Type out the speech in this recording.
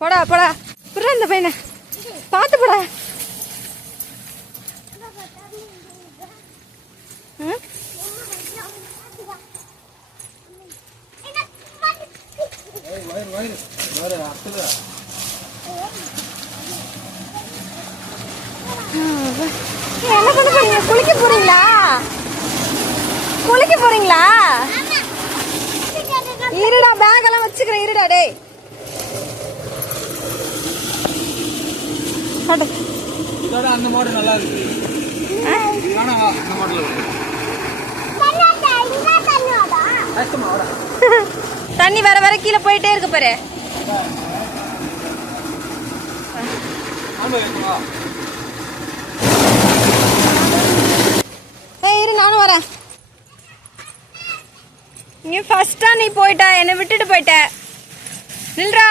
போடா போடா புறா இந்த பையனை பார்த்து போடா. என்ன பண்ண போறீங்க? குளிக்க போறீங்களா? குளிக்க போறீங்களா? இருடா பேக் எல்லாம் வச்சுக்கிறேன் இருடா. டேய் அந்த மாடல் நல்லா இருக்கு. தண்ணி வர வர கீழே போயிட்டே இருக்கு பாரு. இரு நானும் வரேன். நீ ஃபர்ஸ்டா நீ போயிட்ட, என்னை விட்டுட்டு போயிட்ட. நில்றா.